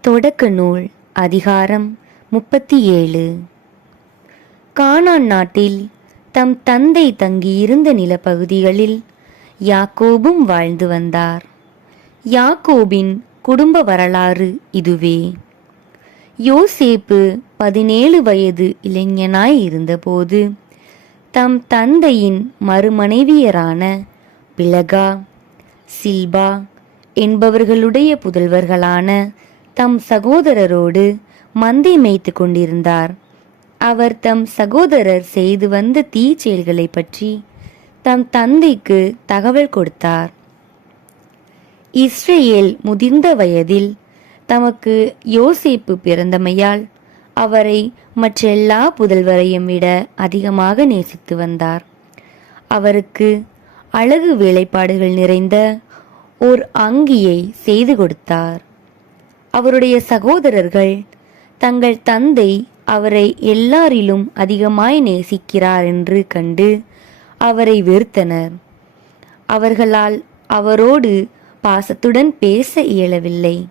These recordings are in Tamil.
தொடக்க நூல் அதிகாரம் முப்பத்தி ஏழு. கானான் நாட்டில் தம் தந்தை தங்கியிருந்த நிலப்பகுதிகளில் யாக்கோபும் வாழ்ந்து வந்தார். யாக்கோபின் குடும்ப வரலாறு இதுவே. யோசேப்பு பதினேழு வயது இளைஞனாய் இருந்தபோது தம் தந்தையின் மறுமனைவியரான பிலகா சில்பா என்பவர்களுடைய புதல்வர்களான தம் சகோதரரோடு மந்தை மேய்த்து கொண்டிருந்தார். அவர் தம் சகோதரர் செய்து வந்த தீச்செயல்களை பற்றி தம் தந்தைக்கு தகவல் கொடுத்தார். இஸ்ரேல் முதிர்ந்த வயதில் தமக்கு யோசிப்பு பிறந்தமையால் அவரை மற்றெல்லா புதல்வரையும் விட அதிகமாக நேசித்து வந்தார். அவருக்கு அழகு வேலைப்பாடுகள் நிறைந்த ஓர் அங்கியை செய்து கொடுத்தார். அவருடைய சகோதரர்கள். தங்கள் தந்தை அவரை எல்லாரிலும் அதிகமாய் நேசிக்கிறார் என்று கண்டு அவரை வெறுத்தனர். அவர்களால் அவரோடு பாசத்துடன் பேச இயலவில்லை.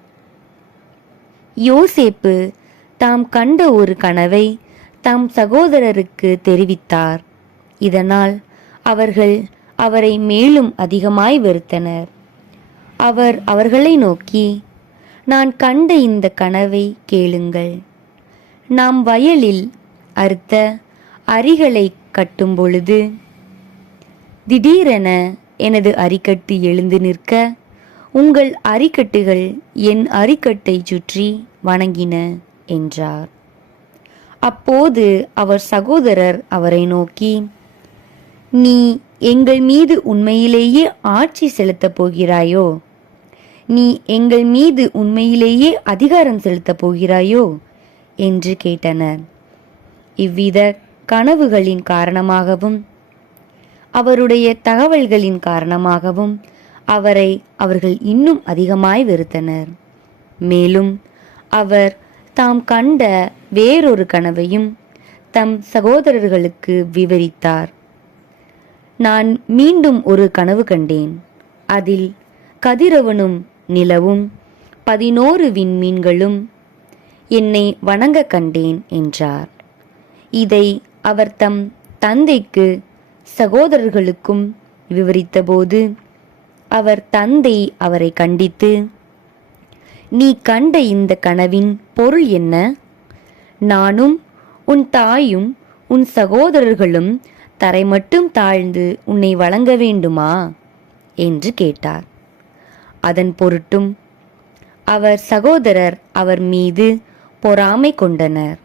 யோசேப்பு தாம் கண்ட ஒரு கனவை தம் சகோதரருக்கு தெரிவித்தார். இதனால் அவர்கள் அவரை மேலும் அதிகமாய் வெறுத்தனர். அவர் அவர்களை நோக்கி நான் கண்ட இந்த கனவை கேளுங்கள். நாம் வயலில் அறுத்த அரிகளை கட்டும் பொழுது திடீரென எனது அரிக்கட்டு எழுந்து நிற்க உங்கள் அரிக்கட்டுகள் என் அரிக்கட்டை சுற்றி வணங்கின என்றார். அப்போது அவர் சகோதரர் அவரை நோக்கி நீ எங்கள் மீது உண்மையிலேயே ஆட்சி செலுத்தப் போகிறாயோ? நீ எங்கள் மீது உண்மையிலேயே அதிகாரம் செலுத்தப் போகிறாயோ? என்று கேட்டனர். இவ்வித கனவுகளின் காரணமாகவும் அவருடைய தகவல்களின் காரணமாகவும் அவரை அவர்கள் இன்னும் அதிகமாய் வெறுத்தனர். மேலும் அவர் தாம் கண்ட வேறொரு கனவையும் தம் சகோதரர்களுக்கு விவரித்தார். நான் மீண்டும் ஒரு கனவு கண்டேன். அதில் கதிரவனும் நிலவும். பதினோரு விண்மீன்களும் என்னை வணங்க கண்டேன் என்றார். இதை அவர் தம் தந்தைக்கு சகோதரர்களுக்கும் விவரித்தபோது அவர் தந்தை அவரை கண்டித்து நீ கண்ட இந்த கனவின் பொருள் என்ன? நானும் உன் தாயும் உன் சகோதரர்களும் தரை மட்டும் தாழ்ந்து உன்னை வழங்க வேண்டுமா என்று கேட்டார். அதன் பொருட்டும் அவர் சகோதரர் அவர் மீது பொறாமை கொண்டனர்.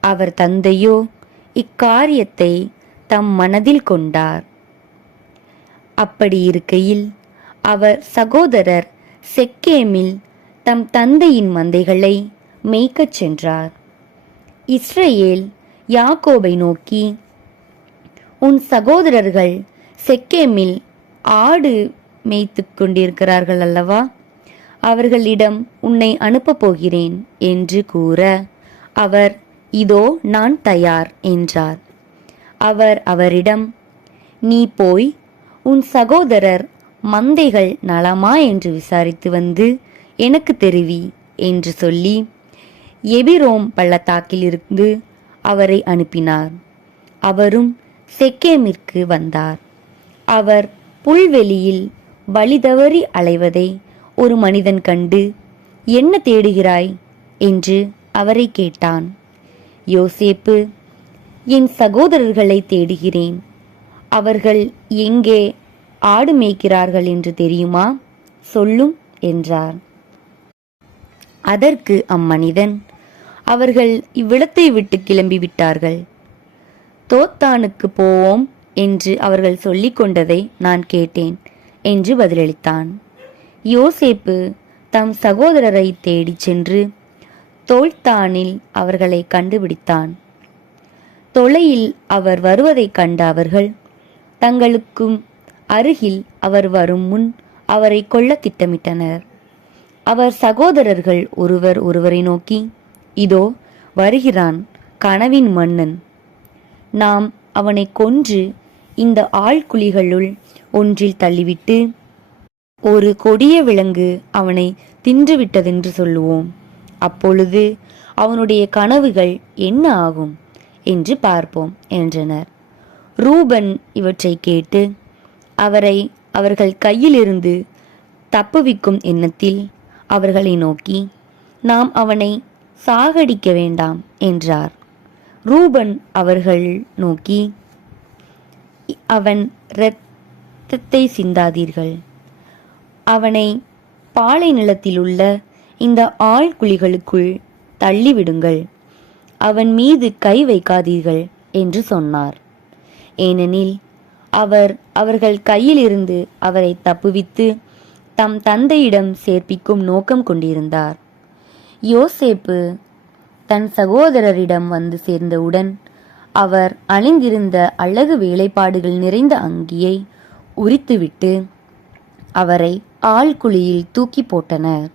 அவர் தந்தையோ இக்காரியத்தை தம் மனதில் கொண்டார். அப்படி இருக்கையில் அவர் சகோதரர் செக்கேமில் தம் தந்தையின் மந்தைகளை மேய்க்கச் சென்றார். இஸ்ரேல் யாக்கோபை நோக்கி உன் சகோதரர்கள் செக்கேமில் ஆடு மேய்த்து கொண்டிருக்கிறார்கள் அல்லவா? அவர்களிடம் உன்னை அனுப்பப் போகிறேன் என்று கூற அவர் இதோ நான் தயார் என்றார். அவர் அவரிடம் நீ போய் உன் சகோதரர் மந்தைகள் நலமா என்று விசாரித்து வந்து எனக்கு தெரிவி என்று சொல்லி எபிரோம் பள்ளத்தாக்கிலிருந்து அவரை அனுப்பினார். அவரும் செக்கேமிற்கு வந்தார். அவர் புல்வெளியில் வழிதவறி அலைவதை ஒரு மனிதன் கண்டு என்ன தேடுகிறாய்? என்று அவரை கேட்டான். யோசேப்பு என் சகோதரர்களை தேடுகிறேன். அவர்கள் எங்கே ஆடு மேய்க்கிறார்கள் என்று தெரியுமா? சொல்லும் என்றார். அதற்கு அம்மனிதன் அவர்கள் இவ்விடத்தை விட்டு கிளம்பி விட்டார்கள். தோத்தானுக்கு போவோம் என்று அவர்கள் சொல்லிக் கொண்டதை நான் கேட்டேன். என்று பதிலளித்தான். யோசேப்பு தம் சகோதரரை தேடிச் சென்று தோல்தானில் அவர்களை கண்டுபிடித்தான். தொலையில் அவர் வருவதைக் கண்ட அவர்கள் தங்களுக்கும் அருகில் அவர் வரும் முன் அவரை கொல்ல திட்டமிட்டனர். அவர் சகோதரர்கள் ஒருவர் ஒருவரை நோக்கி இதோ வருகிறான் கனவின் மன்னன். நாம் அவனை கொன்று இந்த ஆழ்குழிகளுள் ஒன்றில் தள்ளிவிட்டு ஒரு கொடிய விலங்கு அவனை தின்றுவிட்டதென்று சொல்லுவோம். அப்பொழுது அவனுடைய கனவுகள் என்ன ஆகும் என்று பார்ப்போம் என்றனர். ரூபன் இவற்றை கேட்டு அவரை அவர்கள் கையிலிருந்து தப்புவிக்கும் எண்ணத்தில் அவர்களை நோக்கி நாம் அவனை சாகடிக்க வேண்டாம் என்றார். ரூபன் அவர்கள் நோக்கி அவன் இரத்தத்தை சிந்தாதீர்கள். அவனை பாலை நிலத்திலுள்ள இந்த ஆழ்குழிகளுக்குள் தள்ளிவிடுங்கள். அவன் மீது கை வைக்காதீர்கள் என்று சொன்னார். ஏனெனில் அவர் அவர்கள் கையிலிருந்து அவரை தப்புவித்து தம் தந்தையிடம் சேர்ப்பிக்கும் நோக்கம் கொண்டிருந்தார். யோசேப்பு தன் சகோதரரிடம் வந்து சேர்ந்தவுடன் அவர் அணிந்திருந்த அழகு வேலைப்பாடுகள் நிறைந்த அங்கியை உரித்துவிட்டு அவரை ஆழ்குழியில் தூக்கி போட்டனர்.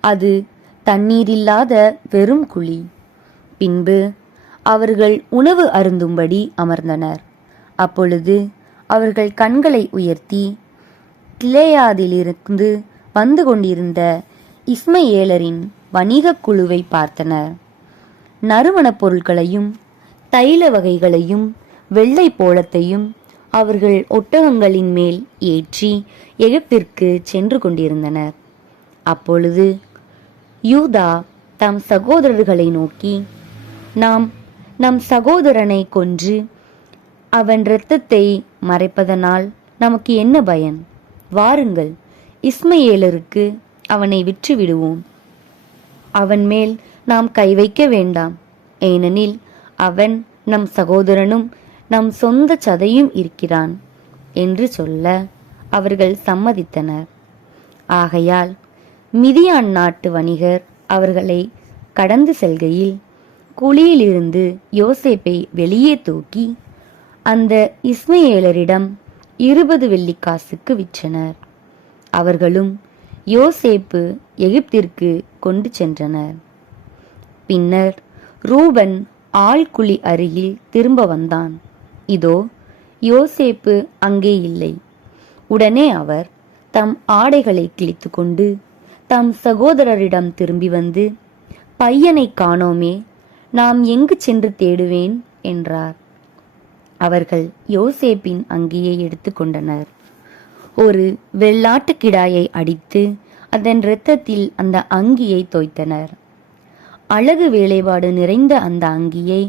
அது தண்ணீரில்லாத வெறும் குழி. பின்பு அவர்கள் உணவு அருந்தும்படி அமர்ந்தனர். அப்பொழுது அவர்கள் கண்களை உயர்த்தி கிளேயாதிலிருந்து வந்து கொண்டிருந்த இஸ்மையேலரின் வணிகக் குழுவை பார்த்தனர். நறுமணப் பொருட்களையும் தைல வகைகளையும் வெள்ளை போலத்தையும் அவர்கள் ஒட்டகங்களின் மேல் ஏற்றி எகிப்திற்கு சென்று கொண்டிருந்தனர். அப்பொழுது யூதா தம் சகோதரர்களை நோக்கி நாம் நம் சகோதரனை கொன்று அவன் இரத்தத்தை மறைப்பதனால் நமக்கு என்ன பயன்? வாருங்கள் இஸ்மையேலருக்கு அவனை விற்று விடுவோம் அவன் மேல் நாம் கை வைக்க வேண்டாம். ஏனெனில் அவன் நம் சகோதரனும் நம் சொந்த சதையும் இருக்கிறான் என்று சொல்ல அவர்கள் சம்மதித்தனர். ஆகையால் மிதியான் நாட்டு வணிகர் அவர்களை கடந்து செல்கையில் குழியிலிருந்து யோசேப்பை வெளியே தூக்கி அந்த இஸ்மையேலரிடம் இருபது வெள்ளிக்காசுக்கு விற்றனர். அவர்களும் யோசேப்பு எகிப்திற்கு கொண்டு சென்றனர். பின்னர் ரூபன் ஆள்குழி அருகில் திரும்ப வந்தான். இதோ யோசேப்பு அங்கே இல்லை. உடனே அவர் தம் ஆடைகளை கிழித்துக்கொண்டு தம் சகோதரரிடம் திரும்பி வந்து பையனை காணோமே நாம் எங்கு சென்று தேடுவேன்? என்றார். அவர்கள் யோசேப்பின் அங்கியை எடுத்துக்கொண்டனர் ஒரு வெள்ளாட்டுக் கிடாயை அடித்து அதன் இரத்தத்தில் அந்த அங்கியை தோய்த்தனர். அழகு வேலைப்பாடு நிறைந்த அந்த அங்கியை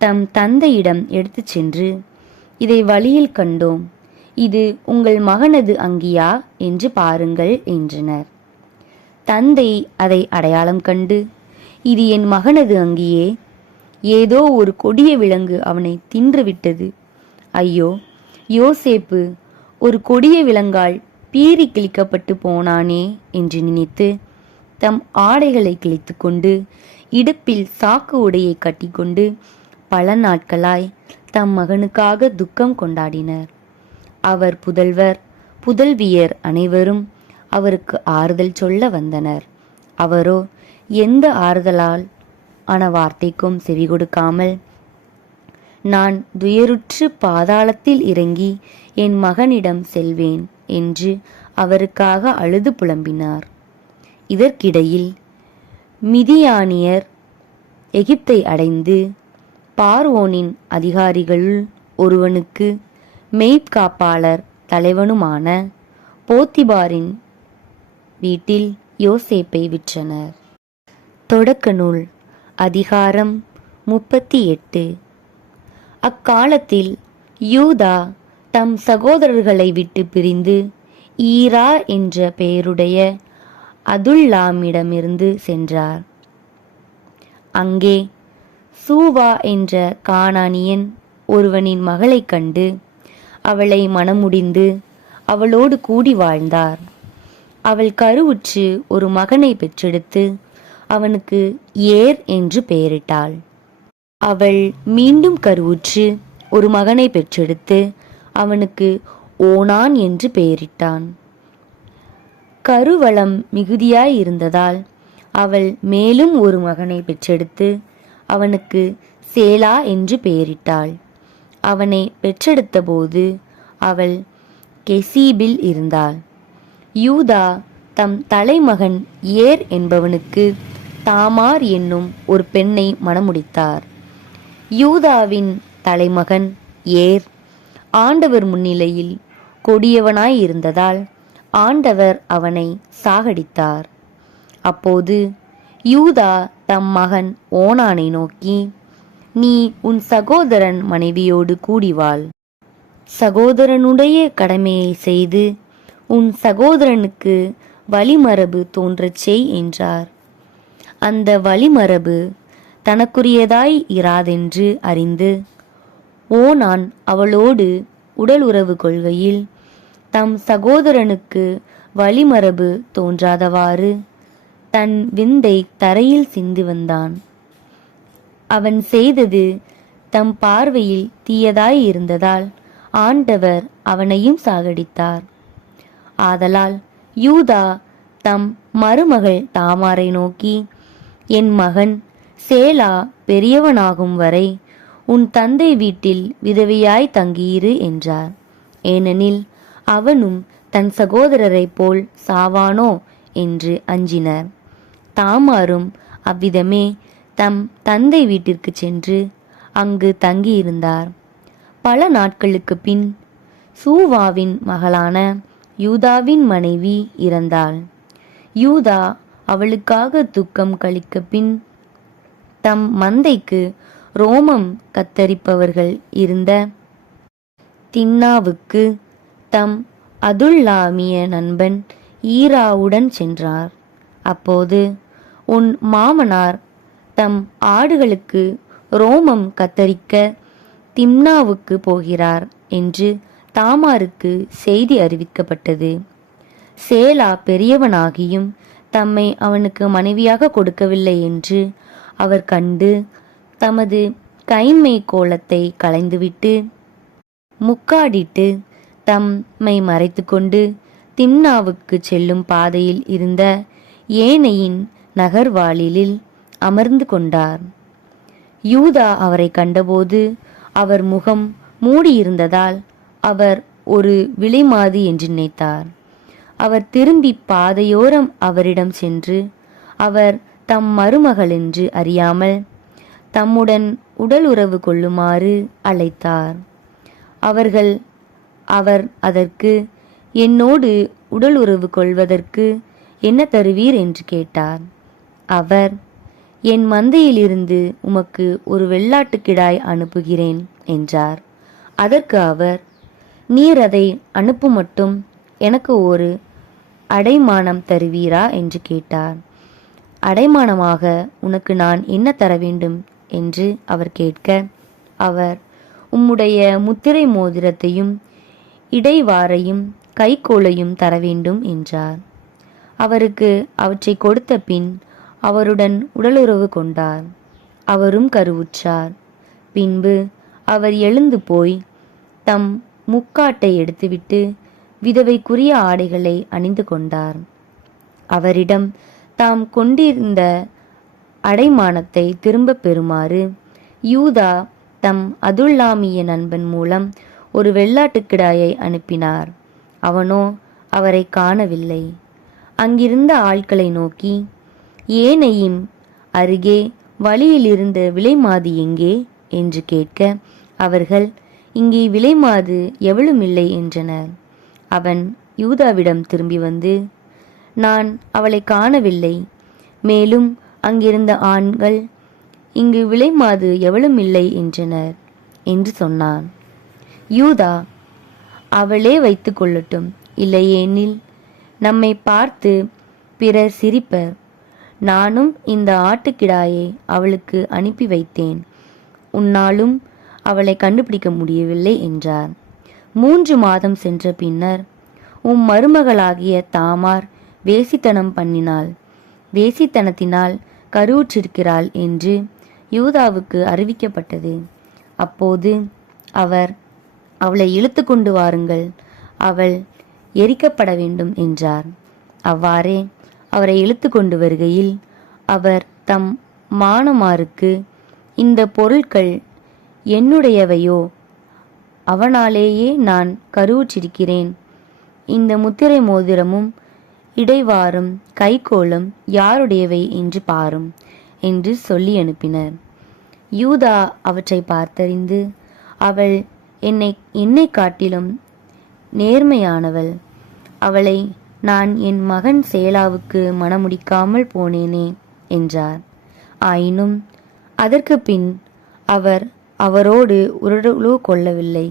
தம் தந்தையிடம் எடுத்துச் சென்று இதை வழியில் கண்டோம். இது உங்கள் மகனது அங்கியா? என்று பாருங்கள் என்றனர். தந்தை அதை அடையாளம் கண்டு இது என் மகனது அங்கியே. ஏதோ ஒரு கொடிய விலங்கு அவனை தின்றுவிட்டது ஐயோ யோசேப்பு ஒரு கொடிய விலங்கால் பீறி கிழிக்கப்பட்டு போனானே என்று நினைத்து தம் ஆடைகளை கிழித்துக்கொண்டு இடுப்பில் சாக்கு உடையை கட்டிக்கொண்டு பல நாட்களாய் தம் மகனுக்காக துக்கம் கொண்டாடினர். அவர் புதல்வர் புதல்வியர் அனைவரும் அவருக்கு ஆறுதல் சொல்ல வந்தனர். அவரோ எந்த ஆறுதலால் ஆன வார்த்தைக்கும் செவி கொடுக்காமல் நான் துயருற்று பாதாளத்தில் இறங்கி என் மகனிடம் செல்வேன் என்று அவருக்காக அழுது புலம்பினார். இதற்கிடையில் மிதியானியர் எகிப்தை அடைந்து பார்வோனின் அதிகாரிகளுள் ஒருவனுக்கு மெய்காப்பாளர் தலைவனுமான போத்திபாரின் வீட்டில் யோசேப்பை விற்றனர். தொடக்க நூல் அதிகாரம் முப்பத்தி எட்டு. அக்காலத்தில் யூதா தம் சகோதரர்களை விட்டு பிரிந்து ஈரா என்ற பெயருடைய அதுல்லாமிடமிருந்து சென்றார். அங்கே சூவா என்ற கானானியன் ஒருவனின் மகளைக் கண்டு அவளை மணமுடிந்து அவளோடு கூடி வாழ்ந்தார். அவள் கருவுற்று ஒரு மகனை பெற்றெடுத்து அவனுக்கு ஏர் என்று பெயரிட்டாள். அவள் மீண்டும் கருவுற்று ஒரு மகனை பெற்றெடுத்து அவனுக்கு ஓனான் என்று பெயரிட்டான். கருவளம் மிகுதியாய் இருந்ததால் அவள் மேலும் ஒரு மகனை பெற்றெடுத்து அவனுக்கு சேலா என்று பெயரிட்டாள். அவனை பெற்றெடுத்தபோது அவள் கெசீபில் இருந்தாள். யூதா தம் தலைமகன் ஏர் என்பவனுக்கு தாமார் என்னும் ஒரு பெண்ணை மணமுடித்தார். யூதாவின் தலைமகன் ஏர் ஆண்டவர் முன்னிலையில் கொடியவனாய் இருந்ததால் ஆண்டவர் அவனை சாகடித்தார். அப்போது யூதா தம் மகன் ஓனானை நோக்கி நீ உன் சகோதரன் மனைவியோடு கூடிவாள் சகோதரனுடைய கடமையை செய்து உன் சகோதரனுக்கு வழிமரபு தோன்றச் செய் என்றார். அந்த வழிமரபு தனக்குரியதாய் இராதென்று அறிந்து ஓனான் அவளோடு உடல் உறவு கொள்கையில் தம் சகோதரனுக்கு வழிமரபு தோன்றாதவாறு தன் விந்தை தரையில் சிந்தி வந்தான். அவன் செய்தது தம் பார்வையில் தீயதாய் இருந்ததால் ஆண்டவர் அவனையும் சாகடித்தார். ஆதலால் யூதா தம் மருமகள் தாமாரை நோக்கி என் மகன் சேலா பெரியவனாகும் வரை உன் தந்தை வீட்டில் விதவையாய் தங்கியிரு என்றார். ஏனெனில் அவனும் தன் சகோதரரைப் போல் சாவானோ என்று அஞ்சினர். தாமாரும் அவ்விதமே தம் தந்தை வீட்டிற்கு சென்று அங்கு தங்கியிருந்தார். பல நாட்களுக்கு பின் சூவாவின் மகளான யூதாவின் மனைவி இறந்தாள். யூதா அவளுக்காக துக்கம் கழிக்க பின் தம் மந்தைக்கு ரோமம் கத்தரிப்பவர்கள் இருந்த தின்னாவுக்கு தம் அதுல்லாமிய நண்பன் ஈராவுடன் சென்றார். அப்போது உன் மாமனார் தம் ஆடுகளுக்கு ரோமம் கத்தரிக்க திம்னாவுக்கு போகிறார் என்று தாமாருக்கு செய்தி அறிவிக்கப்பட்டது. சேலா பெரியவனாகியும் தம்மை அவனுக்கு மனைவியாக கொடுக்கவில்லை என்று அவர் கண்டு தமது கைமை கோலத்தை களைந்துவிட்டு முக்காடிட்டு தம்மை மறைத்துக்கொண்டு திம்னாவுக்கு செல்லும் பாதையில் இருந்த ஏனையின் நகர்வாளிலில் அமர்ந்து கொண்டார். யூதா அவரை கண்டபோது அவர் முகம் மூடியிருந்ததால் அவர் ஒரு விலைமாது என்று நினைத்தார். அவர் திரும்பி பாதையோரம் அவரிடம் சென்று அவர் தம் மருமகள் என்று அறியாமல் தம்முடன் உடல் உறவு கொள்ளுமாறு அழைத்தார். அவர்கள் அவர் அதற்கு என்னோடு உடல் உறவு கொள்வதற்கு என்ன தருவீர்? என்று கேட்டார். அவர் என் மந்தையிலிருந்து உமக்கு ஒரு வெள்ளாட்டுக்கிடாய் அனுப்புகிறேன் என்றார். அதற்கு அவர் நீர் அதை அனுப்பு மட்டும் எனக்கு ஒரு அடைமானம் தருவீரா? என்று கேட்டார். அடைமானமாக உனக்கு நான் என்ன தர வேண்டும்? என்று அவர் கேட்க அவர் உம்முடைய முத்திரை மோதிரத்தையும் இடைவாரையும் கைக்கோலையும் தர வேண்டும் என்றார். அவருக்கு அவற்றை கொடுத்த பின் அவருடன் உடலுறவு கொண்டார். அவரும் கருவுற்றார். பின்பு அவர் எழுந்து போய் தம் முக்காட்டை எடுத்துவிட்டு விதவைக்குரிய ஆடைகளை அணிந்து கொண்டார். அவரிடம் தாம் கொண்டிருந்த அடைமானத்தை திரும்பப் பெறுமாறு யூதா தம் அதுல்லாமிய நண்பன் மூலம் ஒரு வெள்ளாட்டுக்கிடாயை அனுப்பினார். அவனோ அவரை காணவில்லை. அங்கிருந்த ஆட்களை நோக்கி ஏனையும் அருகே வழியிலிருந்த விலைமாது எங்கே? என்று கேட்க அவர்கள் இங்கே விலைமாது எவளும் இல்லை என்றனர். அவன் யூதாவிடம் திரும்பி வந்து நான் அவளை காணவில்லை. மேலும் அங்கிருந்த ஆண்கள் இங்கு விலைமாது எவளும் இல்லை என்றனர். என்று சொன்னான். யூதா அவளே வைத்து கொள்ளட்டும். இல்லையேனில் நம்மை பார்த்து பிறர் சிரிப்பர். நானும் இந்த ஆட்டுக்கிடாயை அவளுக்கு அனுப்பி வைத்தேன். உன்னாலும் அவளை கண்டுபிடிக்க முடியவில்லை என்றார். மூன்று மாதம் சென்ற பின்னர் உம் மருமகளாகிய தாமார் வேசித்தனம் பண்ணினாள். வேசித்தனத்தினால் கருவுற்றிருக்கிறாள் என்று யூதாவுக்கு அறிவிக்கப்பட்டது. அப்போது அவர் அவளை இழுத்து கொண்டு வாருங்கள். அவள் எரிக்கப்பட வேண்டும் என்றார். அவ்வாறே அவரை இழுத்து கொண்டு வருகையில் அவர் தம் மானமாருக்கு இந்த பொருட்கள் என்னுடையவையோ அவனாலேயே நான் கருவுற்றிருக்கிறேன். இந்த முத்திரை மோதிரமும் இடைவாரும் கைக்கோளும் யாருடையவை என்று பாரும் என்று சொல்லி அனுப்பினர். யூதா அவற்றை பார்த்தறிந்து அவள் என்னை என்னை காட்டிலும் நேர்மையானவள். அவளை நான் என் மகன் சேலாவுக்கு மணமுடிக்காமல் போனேனே என்றார். ஆயினும் அதற்கு பின் அவர் அவரோடு உறவு கொள்ளவில்லை.